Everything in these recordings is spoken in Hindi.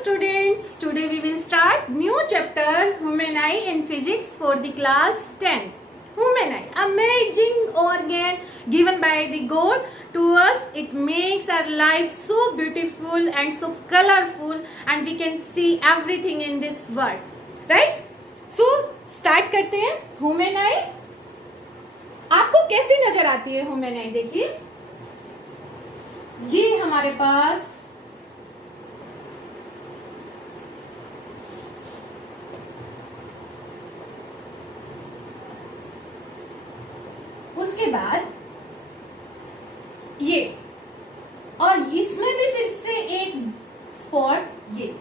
students, today we will start new chapter Human Eye in Physics for the class 10. Human eye, amazing organ given by the God to us. It makes our life so beautiful and so colorful and we can see everything in this world. Right? So, start करते हैं. Human eye. आपको कैसी नजर आती है human eye? देखिए, ये हमारे पास उसके बाद ये और इसमें भी फिर से एक स्पॉट ये,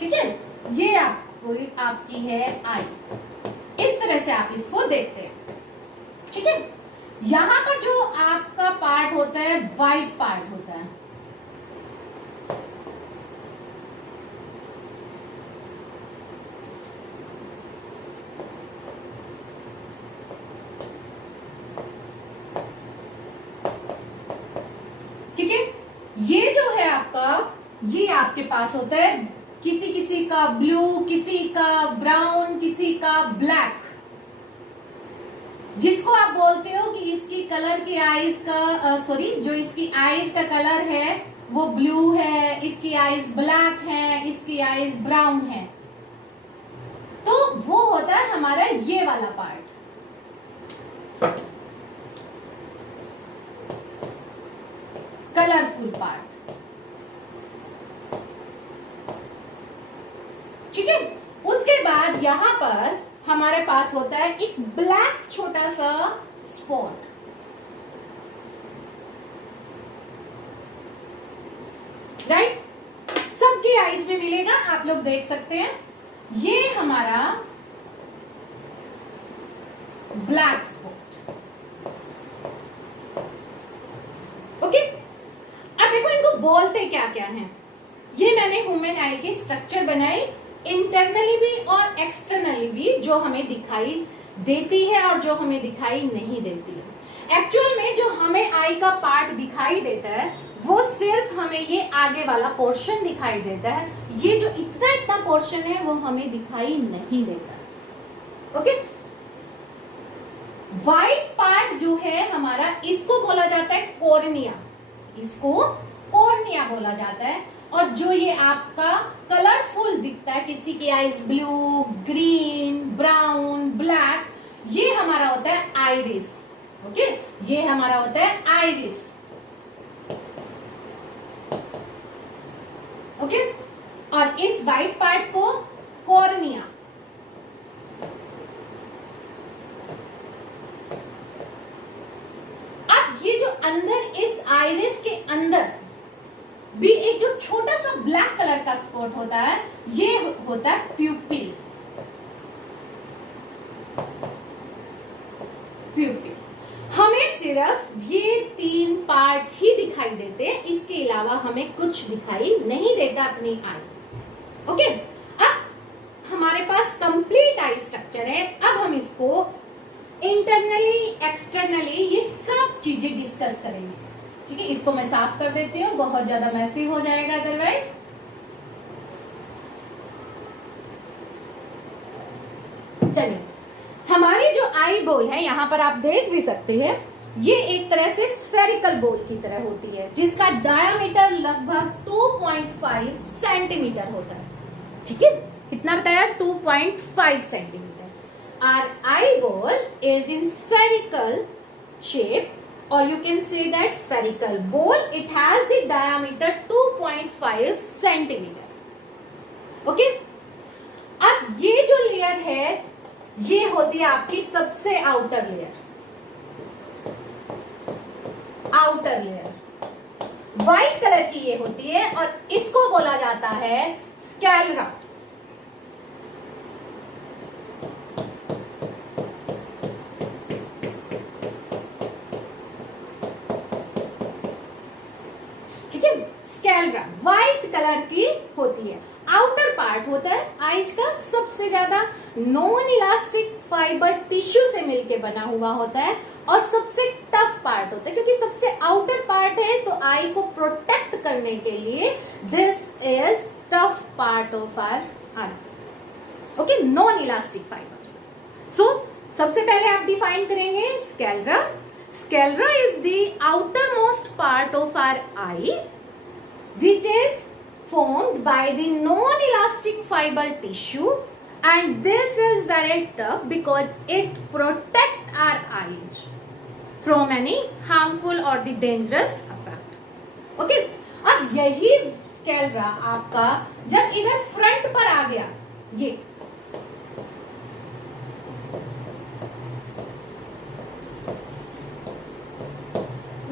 ठीक है, ये आपकी है आई. इस तरह से आप इसको देखते हैं, ठीक है. यहां पर जो आपका पार्ट होता है वाइट पार्ट होता है. ठीक है, ये जो है आपका, ये आपके पास होता है किसी किसी का ब्लू, किसी का ब्राउन, किसी का ब्लैक, जिसको आप बोलते हो कि इसकी कलर की आईज का जो इसकी आईज का कलर है वो ब्लू है, इसकी आईज ब्लैक है, इसकी आईज ब्राउन है. तो वो होता है हमारा ये वाला पार्ट. Colourful part. ठीक है. उसके बाद यहां पर हमारे पास होता है एक ब्लैक छोटा सा स्पॉट. राइट? सबकी आईज में मिलेगा, आप लोग देख सकते हैं. ये हमारा ब्लैक स्पॉट. ओके. अब देखो इनको बोलते क्या क्या हैं. ये मैंने ह्यूमन आई की स्ट्रक्चर बनाई, इंटरनली भी और एक्सटर्नली भी, जो हमें दिखाई देती है और जो हमें दिखाई नहीं देती है. एक्चुअल में जो हमें आई का पार्ट दिखाई देता है वो सिर्फ हमें ये आगे वाला पोर्शन दिखाई देता है. ये जो इतना इतना पोर्शन है वो हमें दिखाई नहीं देता. ओके. व्हाइट पार्ट जो है हमारा, इसको बोला जाता है कॉर्निया. इसको कॉर्निया बोला जाता है. और जो ये आपका कलरफुल दिखता है, किसी की eyes blue, green, brown, black, ये हमारा होता है आइरिस. ओके. ये हमारा होता है आइरिस. ओके. और इस वाइट पार्ट को कॉर्निया. अब ये जो अंदर, इस आइरिस के अंदर भी एक जो छोटा सा ब्लैक कलर का स्पॉट होता है, ये होता है प्यूपिल. प्यूपिल. हमें सिर्फ ये तीन पार्ट ही दिखाई देते हैं, इसके अलावा हमें कुछ दिखाई नहीं देता अपनी आई. ओके. अब हमारे पास कंप्लीट आई स्ट्रक्चर है. अब हम इसको इंटरनली, एक्सटर्नली, ये सब चीजें डिस्कस करेंगे. ठीक है. इसको मैं साफ कर देती हूँ, बहुत ज्यादा मैसी हो जाएगा अदरवाइज. चलिए, हमारी जो आई बॉल है, यहां पर आप देख भी सकते हैं, ये एक तरह से स्फेरिकल बॉल की तरह होती है, जिसका डायामीटर लगभग 2.5 सेंटीमीटर होता है. ठीक है. कितना बताया? 2.5 centimetre. Our eyeball is in spherical shape, or you can say that spherical ball. It has the diameter 2.5 centimeter. Okay? अब ये जो लेयर है, ये होती है आपकी सबसे outer layer. Outer layer white colour की ये होती है और इसको बोला जाता है स्कैलरा. स्कैलरा व्हाइट कलर की होती है. आउटर पार्ट होता है आइज का सबसे ज्यादा नॉन इलास्टिक फाइबर टिश्यू से मिलके बना हुआ होता है, और सबसे टफ पार्ट होता है, क्योंकि सबसे आउटर पार्ट है, तो आई को प्रोटेक्ट करने के लिए this is tough part of our eye. Okay, non elastic fibres. So सबसे पहले आप डिफाइन करेंगे sclera. Sclera is the outermost part of our eye which is formed by the non-elastic fiber tissue, and this is very tough because it protect our eyes from any harmful or the dangerous effect. Okay, अब यही स्कैलरा आपका जब इधर फ्रंट पर आ गया,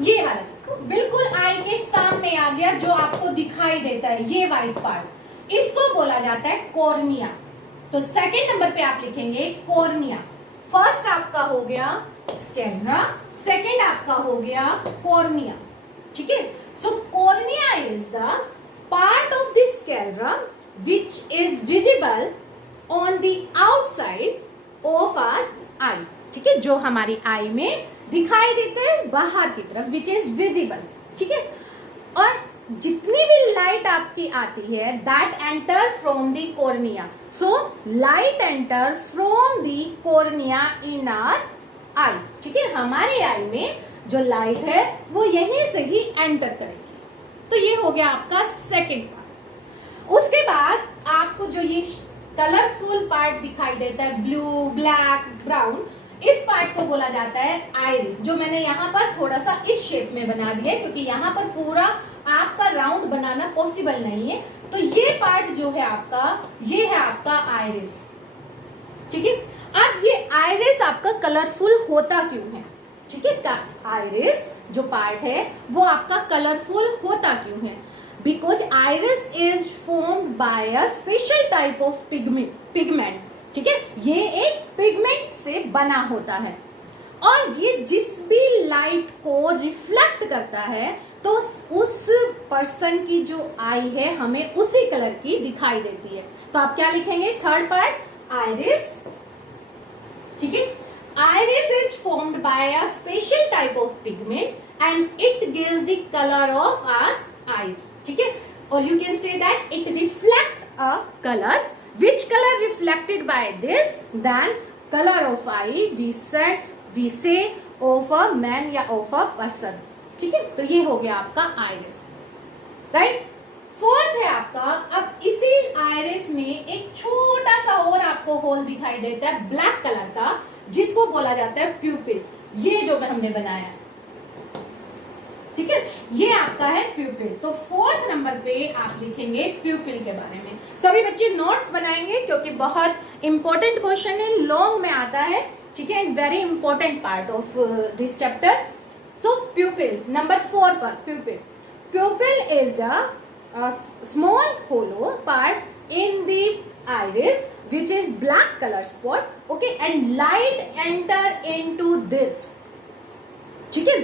ये वाला बिल्कुल आई के सामने आ गया, जो आपको दिखाई देता है ये व्हाइट पार्ट, इसको बोला जाता है कॉर्निया. तो सेकंड नंबर पे आप लिखेंगे कॉर्निया. फर्स्ट आपका हो गया स्कैलरा, सेकंड आपका हो गया कॉर्निया. ठीक है. So cornea is the part of the sclera which is visible on the outside of our eye. ठीक है, जो हमारी आई में दिखाई देते हैं बाहर की तरफ, विच इज विजिबल. ठीक है. और जितनी भी लाइट आपकी आती है that enter from the cornea. So light enter from the cornea in our eye. ठीक है, हमारे आई में जो लाइट है वो यहीं से ही एंटर करेगी. तो ये हो गया आपका सेकेंड पार्ट. उसके बाद आपको जो ये कलरफुल पार्ट दिखाई देता है, ब्लू, ब्लैक, ब्राउन, इस पार्ट को बोला जाता है आइरिस, जो मैंने यहाँ पर थोड़ा सा इस शेप में बना दिया है, क्योंकि यहाँ पर पूरा आपका राउंड बनाना पॉसिबल नहीं है. तो ये पार्ट जो है आपका, ये है आपका आइरिस. ठीक है. अब ये आइरिस आपका कलरफुल होता क्यों है? ठीक है, आइरिस जो पार्ट है वो आपका कलरफुल होता क्यों है? Because iris is formed by a special type of pigment. ठीक है, ये एक पिगमेंट से बना होता है, और ये जिस भी लाइट को रिफ्लेक्ट करता है तो उस पर्सन की जो आई है हमें उसी कलर की दिखाई देती है. तो आप क्या लिखेंगे? Third part iris. ठीक है. Iris is formed by a special type of pigment and it gives the colour of our eyes. ठीक है. और you can say that it reflect a colour. Which color reflected by this? Then color of eye we say of a man या of a person. ठीक है. तो ये हो गया आपका आइरिस. राइट. फोर्थ है आपका, अब इसी आइरिस में एक छोटा सा और आपको होल दिखाई देता है ब्लैक कलर का, जिसको बोला जाता है प्यूपिल. ये जो हमने बनाया है. ठीक है, ये आपका है प्यूपिल. तो फोर्थ नंबर पे आप लिखेंगे प्यूपिल के बारे में. सभी बच्चे नोट्स बनाएंगे क्योंकि बहुत इंपॉर्टेंट क्वेश्चन है, लॉन्ग में आता है. ठीक है, very important part of this chapter. So pupil number 4 पर pupil. Pupil is a small hollow part in the iris which is black color spot. Okay, and light enter into this. ठीक है.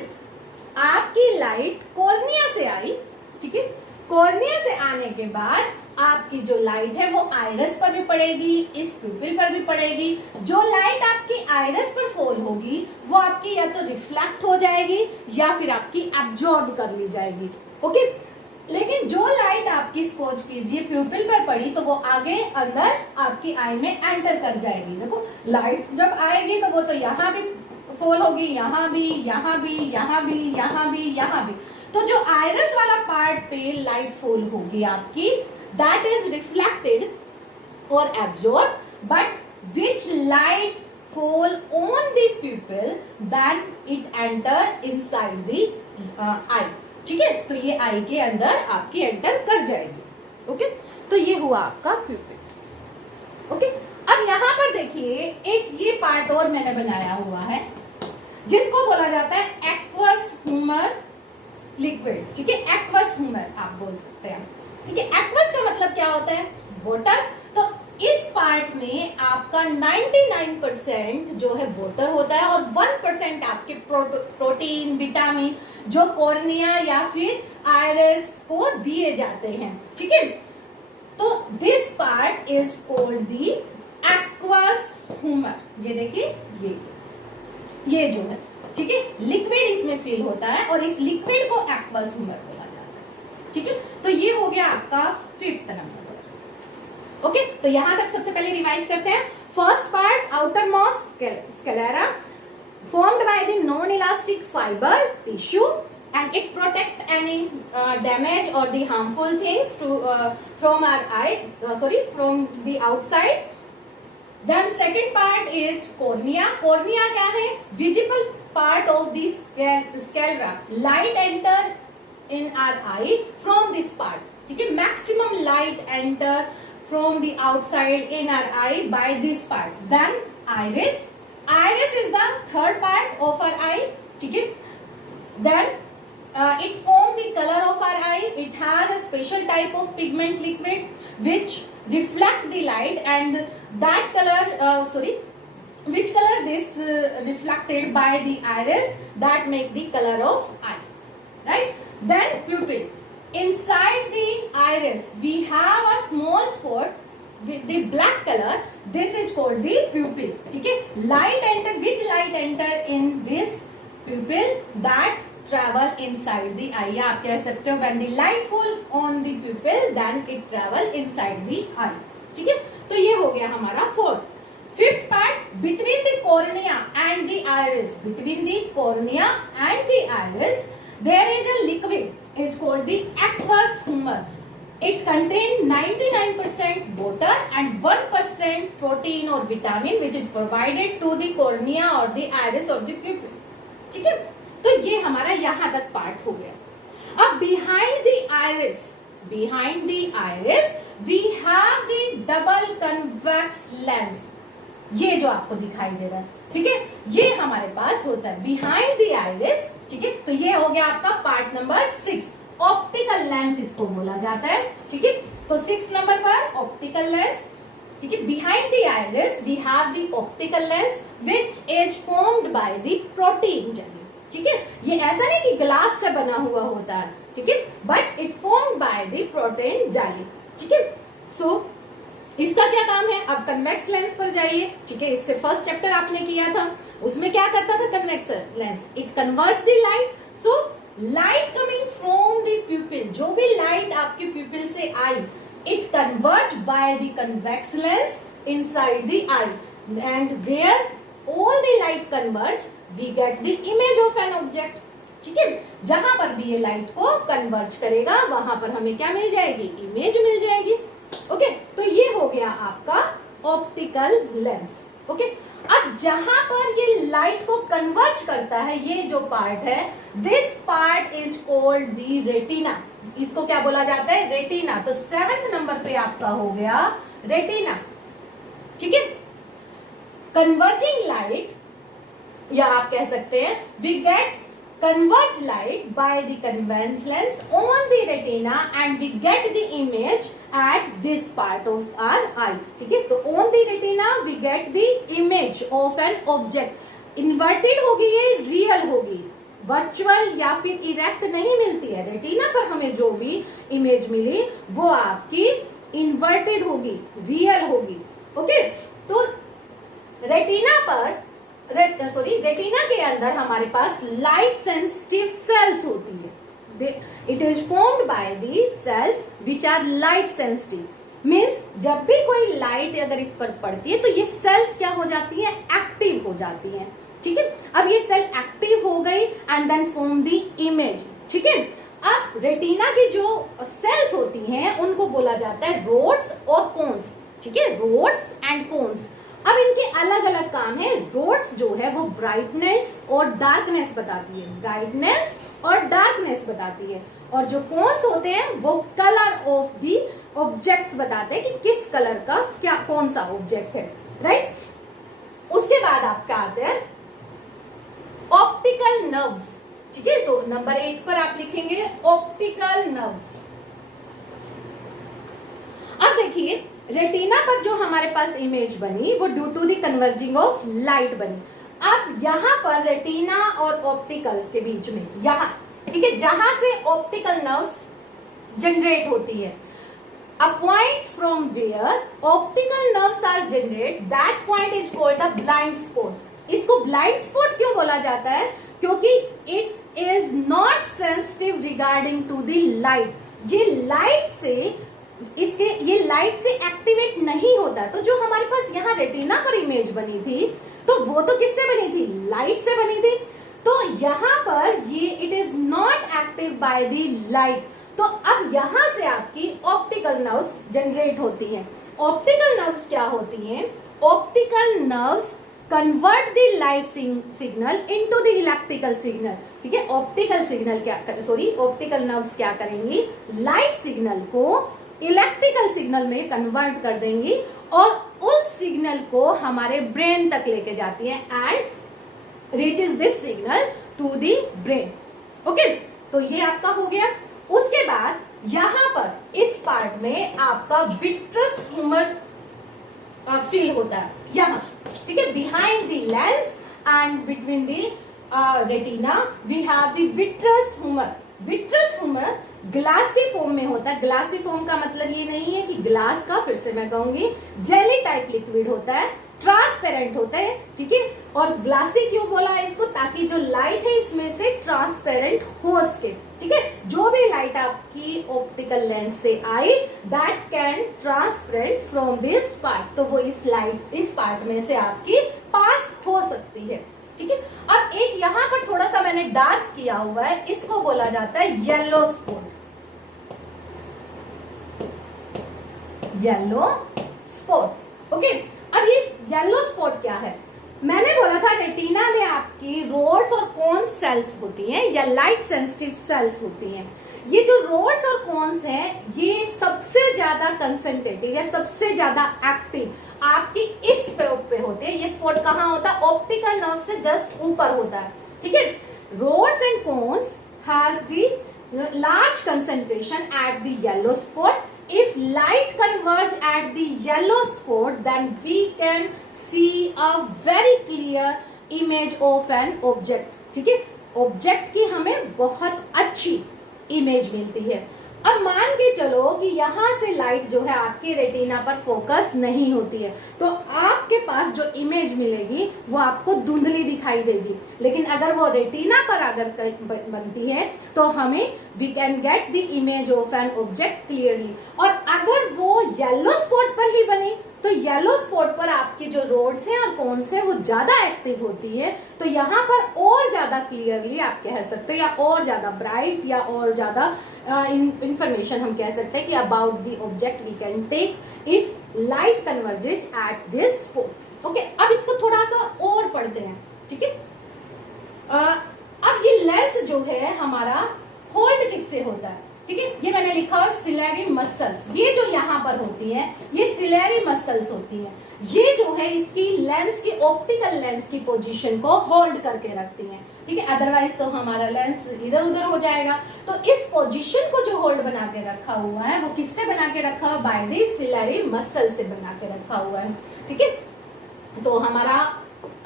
आपकी लाइट कॉर्निया से आई. ठीक है. कॉर्निया से आने के बाद आपकी जो लाइट है वो आइरिस पर भी पड़ेगी, इस प्यूपिल पर भी पड़ेगी. जो लाइट आपकी आइरिस पर फॉल होगी वो आपकी या तो रिफ्लेक्ट हो जाएगी या फिर आपकी एब्जॉर्ब कर ली जाएगी. ओके. लेकिन जो लाइट आपकी सपोज कीजिए प्यूपिल पर पड़ी तो वो आगे अंदर आपकी आई में एंटर कर जाएगी. देखो, लाइट जब आएगी तो वो तो यहाँ भी फॉल होगी, यहाँ भी, यहाँ भी, यहाँ भी, यहाँ भी, यहाँ भी. तो जो आइरिस वाला पार्ट पे लाइट फॉल होगी आपकी, दैट इज रिफ्लेक्टेड और absorb, but which light fall on the pupil then it enter inside the eye. ठीक है. तो ये आई के अंदर आपकी एंटर कर जाएगी. ओके. तो ये हुआ आपका प्यूपिल. ओके. अब यहाँ पर देखिए एक ये पार्ट और मैंने बनाया हुआ है जिसको बोला जाता है एक्वस ह्यूमर लिक्विड. ठीक है. एक्वस ह्यूमर आप बोल सकते हैं. ठीक है. एक्वस का मतलब क्या होता है? वाटर. तो इस पार्ट में आपका 99% जो है वाटर होता है और 1% आपके प्रोटीन, विटामिन जो कॉर्निया या फिर आइरिस को दिए जाते हैं. ठीक है. तो this part is called the aqueous humour. ये देखिए, ये जो है ठीक है, लिक्विड इसमें फील होता है और इस लिक्विड को एक्वस ह्यूमर बोला जाता है। ठीक है, तो ये हो गया आपका 5th नंबर। ओके, तो यहां तक सबसे पहले रिवाइज करते हैं। First part, outer most sclera formed by the non-elastic fiber tissue and it protect any damage or the harmful things to from our eye, from the outside. Then second part is cornea. Cornea क्या है? Visible part of the sclera. Light enter in our eye from this part. ठीक है, maximum light enter from the outside in our eye by this part. Then iris. Iris is the third part of our eye. ठीक है, then it form the color of our eye. It has a special type of pigment liquid which reflect the light, and that color which color this reflected by the iris, that make the color of eye, right? Then pupil. Inside the iris we have a small spot with the black color. This is called the pupil. ठीक है, light enter, which light enter in this pupil, that travel inside the eye. या आप कह सकते हो when the light fall on the pupil then it travel inside the eye. ठीक है, तो ये हो गया हमारा 4th. 5th part, between the cornea and the iris. Between the cornea and the iris there is a liquid is called the aqueous humor. It contains 99% water and 1% protein or vitamin which is provided to the cornea or the iris of the pupil. ठीक है, तो ये हमारा यहां तक पार्ट हो गया। अब behind the iris we have the double convex lens. ये जो आपको दिखाई दे रहा है, ठीक है, ये हमारे पास होता है behind the iris। ठीक है, तो ये हो गया आपका पार्ट नंबर 6। ऑप्टिकल लेंस इसको बोला जाता है। ठीक है, तो 6 नंबर पर ऑप्टिकल लेंस। ठीक है, behind the iris we have the optical lens which is formed by the protein jelly. ठीक है, ये ऐसा नहीं कि ग्लास से बना हुआ होता है, ठीक है, but it formed by the protein jelly. ठीक है, सो इसका क्या काम है? अब कन्वेक्स लेंस पर जाइए। ठीक है, इससे फर्स्ट चैप्टर आपने किया था, उसमें क्या करता था convex lens? It converts the light. So light coming from the pupil, जो भी लाइट आपके प्यूपिल से आई, it converge by the convex lens inside the eye, and where all the light converge we get the image of an object. ठीक है, जहां पर भी ये लाइट को कन्वर्ज करेगा वहां पर हमें क्या मिल जाएगी? इमेज मिल जाएगी। ओके, तो ये हो गया आपका ऑप्टिकल लेंस। ओके, अब जहां पर ये लाइट को कन्वर्ज करता है, ये जो पार्ट है, this part is called the retina. इसको क्या बोला जाता है? रेटिना। तो 7th नंबर पे आपका हो गया रेटिना। ठीक है, कन्वर्जिंग लाइट, या आप कह सकते हैं we get converge light by the convex lens on the retina and we get the image at this part of our eye. ठीक है, तो on the retina we get the image of an object. Inverted होगी, ये real होगी, वर्चुअल या फिर इरेक्ट नहीं मिलती है। रेटिना पर हमें जो भी इमेज मिली वो आपकी इन्वर्टेड होगी, रियल होगी। ओके, तो रेटिना पर रेटिना के अंदर हमारे पास लाइट सेंसिटिव सेल्स होती है। It is formed by the cells which are light sensitive. Means जब भी कोई लाइट अगर इस पर पड़ती है तो ये सेल्स क्या हो जाती है? एक्टिव हो जाती है। ठीक है, अब ये सेल एक्टिव हो गई and then form the image. ठीक है, अब रेटिना की जो सेल्स होती हैं उनको बोला जाता है रोड्स और कोन्स। ठीक है, रोड्स एंड कोन्स। अब इनके अलग अलग काम है। रोड्स जो है वो ब्राइटनेस और डार्कनेस बताती है, ब्राइटनेस और डार्कनेस बताती है, और जो कोन्स होते हैं वो कलर ऑफ दी ऑब्जेक्ट्स बताते हैं कि किस कलर का क्या कौन सा ऑब्जेक्ट है। राइट, उसके बाद आपका आते हैं ऑप्टिकल नर्व्स। ठीक है, तो नंबर 8 पर आप लिखेंगे ऑप्टिकल नर्व्स। अब देखिए, रेटिना पर जो हमारे पास इमेज बनी वो due to the converging of light बनी। अब यहाँ पर रेटिना और ऑप्टिकल के बीच में, यहाँ, ठीक है, जहां से ऑप्टिकल नर्व्स जनरेट होती है, a point from where optical nerves are generate, that point is called a blind spot. इसको ब्लाइंड स्पॉट क्यों बोला जाता है? क्योंकि it is not sensitive regarding to the light. ये लाइट से एक्टिवेट नहीं होता। तो जो हमारे पास यहाँ रेटिना पर इमेज बनी थी, तो वो तो किससे बनी थी? लाइट से बनी थी। तो यहाँ पर ये it is not active by the light. तो अब यहां से आपकी ऑप्टिकल नर्व्स जनरेट होती हैं। ऑप्टिकल नर्व्स क्या होती हैं? Optical nerves convert the light signal into the electrical signal. ठीक है, ऑप्टिकल नर्व्स क्या करेंगी? लाइट सिग्नल को इलेक्ट्रिकल सिग्नल में कन्वर्ट कर देंगी और उस सिग्नल को हमारे ब्रेन तक लेके जाती है and reaches this signal to the brain. Okay, तो ये आपका हो गया। उसके बाद यहां पर इस पार्ट में आपका विट्रस ह्यूमर फील होता है यहाँ। ठीक है, behind the lens and between the retina we have the vitreous humour. Vitreous humour glassy form में होता है। ग्लासी फॉर्म का मतलब ये नहीं है कि ग्लास का, फिर से मैं कहूंगी, जेली टाइप लिक्विड होता है, ट्रांसपेरेंट होता है। ठीक है, और ग्लासी क्यों बोला है इसको? ताकि जो लाइट है इसमें से ट्रांसपेरेंट हो सके। ठीक है, जो भी लाइट आपकी ऑप्टिकल लेंस से आई that can transparent from this part, तो वो इस पार्ट में से आपकी पास हो सकती है। ठीक है, अब एक यहाँ पर थोड़ा सा मैंने डार्क किया हुआ है, इसको बोला जाता है yellow spot. Yellow spot. Okay, अब ये येलो स्पॉट क्या है? मैंने बोला था रेटिना में आपकी रोड्स और कोन्स सेल्स होती हैं या लाइट सेंसिटिव सेल्स होती हैं। ये जो रोड्स और कोन्स हैं ये सबसे ज्यादा कंसंट्रेटेड या सबसे ज्यादा एक्टिव आपकी इस स्पॉट पे होते हैं। ये स्पॉट कहाँ होता है? ऑप्टिकल नर्व से जस्ट ऊपर होता है। ठीक है, rods and cones has the large concentration at the yellow spot. If light converge at the yellow spot, then we can see a very clear image of an object. ठीक है, ऑब्जेक्ट की हमें बहुत अच्छी इमेज मिलती है। अब मान के चलो कि यहां से लाइट जो है आपके रेटिना पर फोकस नहीं होती है, तो आपके पास जो इमेज मिलेगी वो आपको धुंधली दिखाई देगी। लेकिन अगर वो रेटिना पर अगर बनती है तो हमें we can get the image of an object clearly. और अगर वो येलो स्पॉट पर ही बनी तो येलो स्पॉट पर आपके जो रोड्स हैं और कोन्स हैं वो ज्यादा एक्टिव होती है, तो यहाँ पर और ज्यादा क्लियरली आप कह सकते हो या और ज्यादा ब्राइट या और ज्यादा इंफॉर्मेशन हम कह सकते हैं कि about the object we can take if light converges at this spot. Okay, अब इसको थोड़ा सा और पढ़ते हैं। ठीक है, अब ये लेंस जो है हमारा होल्ड किससे होता है? ठीक है, ये मैंने लिखा हुआ सिलेरी मसल्स। ये जो यहाँ पर होती है ये सिलेरी मसल्स होती हैं। ये जो है इसकी लेंस की, ऑप्टिकल लेंस की पोजीशन को होल्ड करके रखती हैं। ठीक है, अदरवाइज तो हमारा लेंस इधर उधर हो जाएगा। तो इस पोजीशन को जो होल्ड बना के रखा हुआ है वो किससे बना के रखा हुआ? बाय द सिलेरी मसल से बना के रखा हुआ है। ठीक है, तो हमारा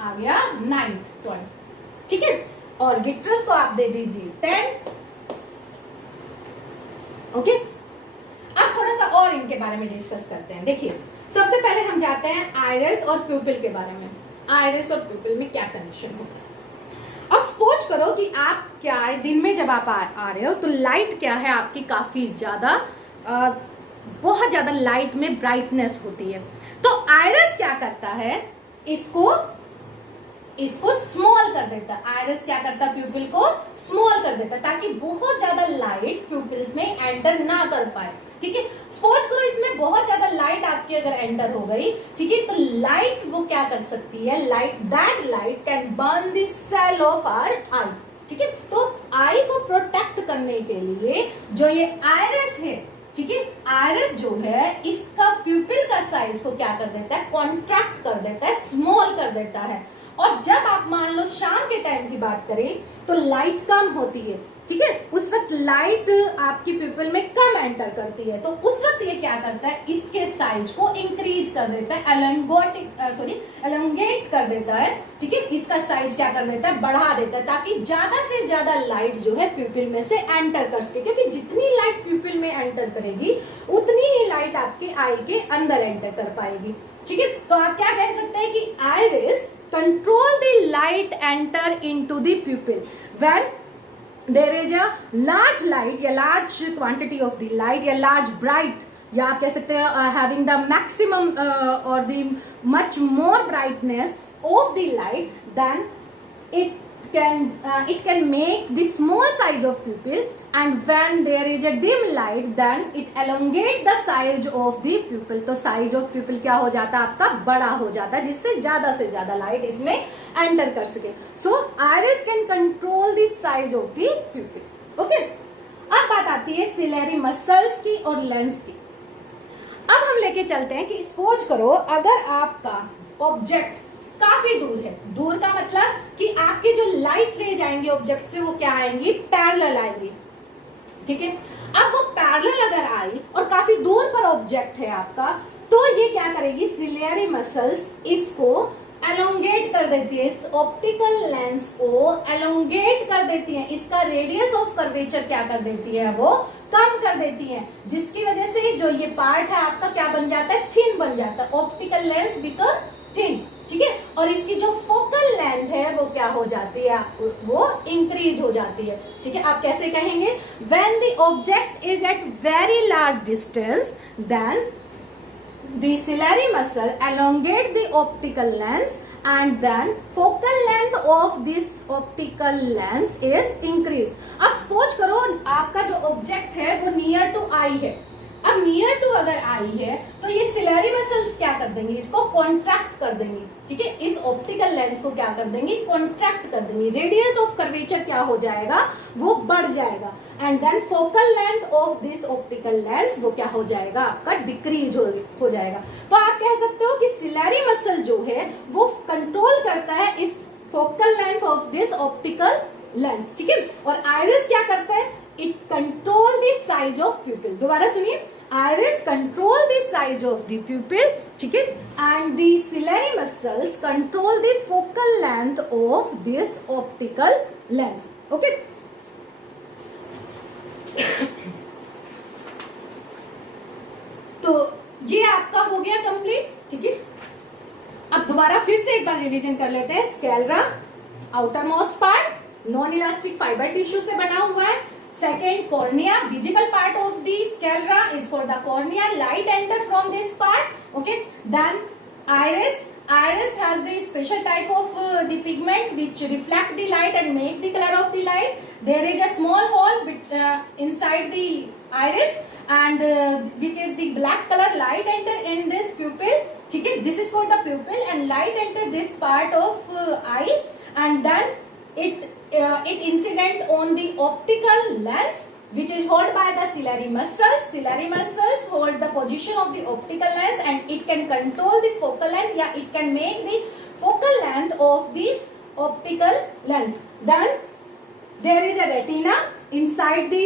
आ गया 9th पॉइंट। ठीक है, और विट्रस को आप दे दीजिए 10। ओके, अब थोड़ा सा और इनके बारे में डिस्कस करते हैं। देखिए, सबसे पहले हम जाते हैं आइरिस और प्यूपिल के बारे में। आइरिस और प्यूपिल में क्या कनेक्शन होता है? अब सपोज करो कि आप क्या है, दिन में जब आप आ रहे हो तो लाइट क्या है आपकी काफी ज्यादा, बहुत ज्यादा लाइट में ब्राइटनेस होती है। तो आइरिस क्या करता है? इसको स्मॉल कर देता है। आइरिस क्या करता है? प्यूपिल को स्मॉल कर देता है ताकि बहुत ज्यादा लाइट प्यूपिल्स में एंटर ना कर पाए। ठीक है, सपोज करो इसमें बहुत ज्यादा लाइट आपकी अगर एंटर हो गई, ठीक है, तो लाइट वो क्या कर सकती है? That light can burn the cell of our eye. ठीक है, तो आई को प्रोटेक्ट करने के लिए जो ये आइरिस है, ठीक है, आइरिस जो है इसका प्यूपिल का साइज को क्या कर देता है? कॉन्ट्रैक्ट कर देता है, स्मॉल कर देता है। और जब आप मान लो शाम के टाइम की बात करें तो लाइट कम होती है। ठीक है, उस वक्त लाइट आपकी प्यूपिल में कम एंटर करती है, तो उस वक्त ये क्या करता है? इसके साइज को इंक्रीज कर देता है, एलोंगेट कर देता है। ठीक है, इसका साइज क्या कर देता है? बढ़ा देता है ताकि ज्यादा से ज्यादा लाइट जो है प्यूपिल में से एंटर कर सके, क्योंकि जितनी लाइट प्यूपिल में एंटर करेगी उतनी ही लाइट लाइट आपके आई के अंदर एंटर कर पाएगी। ठीक है, तो आप क्या कह सकते हैं कि iris control the light enter into the pupil when there is a large light या large quantity of the light या लार्ज ब्राइट, या आप कह सकते हैं हैविंग द मैक्सिमम और the much more brightness of the light, then it can make the small size of pupil, and when there is a dim light then it elongate the size of the pupil। तो size of pupil क्या हो जाता है आपका, बड़ा हो जाता है, जिससे ज्यादा से ज्यादा लाइट इसमें एंटर कर सके। So iris can control the size of the pupil। Okay, अब बात आती है सिलेरी मसल्स की और लेंस की। अब हम लेके चलते हैं कि सपोज करो अगर आपका ऑब्जेक्ट काफी दूर है, दूर का मतलब कि आपके जो लाइट रेज आएंगे ऑब्जेक्ट से वो क्या आएंगी, पैरेलल आएंगी। ठीक है, अब वो पैरेलल अगर आई और काफी दूर पर ऑब्जेक्ट है आपका, तो ये क्या करेगी, सिलियरी मसल्स इसको एलोंगेट कर देती है, इस ऑप्टिकल लेंस को एलोंगेट कर देती है, इसका रेडियस ऑफ कर्वेचर क्या कर देती है, वो कम कर देती है, जिसकी वजह से जो ये पार्ट है आपका क्या बन जाता है, थिन बन जाता है, ऑप्टिकल लेंस बिकम थिन। ठीक है, और इसकी जो फोकल लेंथ है वो क्या हो जाती है, वो इंक्रीज हो जाती है। ठीक है, आप कैसे कहेंगे, when the object is at very large distance then the ciliary muscle elongate the optical lens and then focal length of this optical lens is increased। अब सपोज करो आपका जो ऑब्जेक्ट है वो नियर टू आई है। अब नियर टू अगर आई है तो ये सिलेरी मसल्स क्या कर देंगे, इसको कॉन्ट्रैक्ट कर देंगे। ठीक है, इस ऑप्टिकल लेंस को क्या कर देंगे, कॉन्ट्रैक्ट कर देंगे, रेडियस ऑफ कर्वेचर क्या हो जाएगा, वो बढ़ जाएगा, and then focal length of this optical lens वो क्या हो जाएगा, आपका डिक्रीज हो जाएगा। तो आप कह सकते हो कि सिलेरी मसल जो है वो कंट्रोल करता है इस focal length of this optical lens. ठीक है, और आइरिस क्या करता है, it control the size of प्यूपिल। दोबारा सुनिए, iris control the size of the pupil, ठीक है, and the ciliary muscles control the focal length of this optical lens। okay, तो ये आपका हो गया कंप्लीट। ठीक है, अब दोबारा फिर से एक बार रिवीजन कर लेते हैं। Sclera outermost part non elastic fibre tissue से बना हुआ है। Second, cornea, visible part of the sclera is called the cornea. Light enter from this part. Okay. Then iris. Iris has the special type of the pigment which reflect the light and make the color of the light. There is a small hole inside the iris and which is the black color. Light enter in this pupil. Okay. This is called the pupil and light enter this part of eye and then it incident on the optical lens which is held by the ciliary muscles. Ciliary muscles hold the position of the optical lens and it can control the focal length, yeah, it can make the focal length of this optical lens. Then there is a retina inside the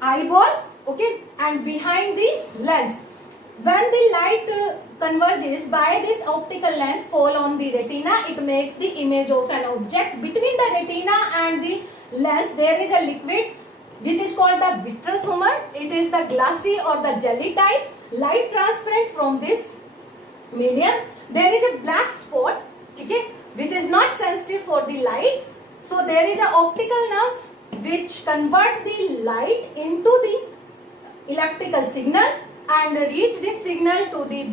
eyeball, okay, and behind the lens. When the light converges by this optical lens fall on the retina, it makes the image of an object. Between the retina and the lens there is a liquid which is called the vitreous humor. It is the glassy or the jelly type, light transparent from this medium. There is a black spot, okay, which is not sensitive for the light. So there is a optical nerves which convert the light into the electrical signal and reach this signal to the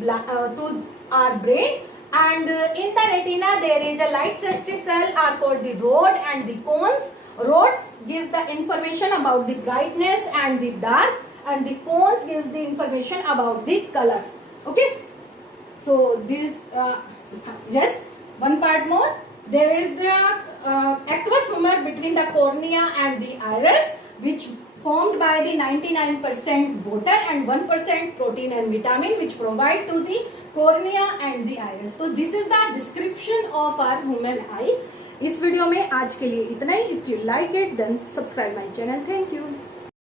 to our brain, and in the retina there is a light sensitive cell are called the rod and the cones. Rods gives the information about the brightness and the dark and the cones gives the information about the color. Okay, so this just one part more. There is the aqueous humor between the cornea and the iris which formed by the 99% water and 1% protein and vitamin which provide to the cornea and the iris. So this is the description of our human eye. इस वीडियो में आज के लिए इतना ही। If you like it then subscribe my channel. Thank you.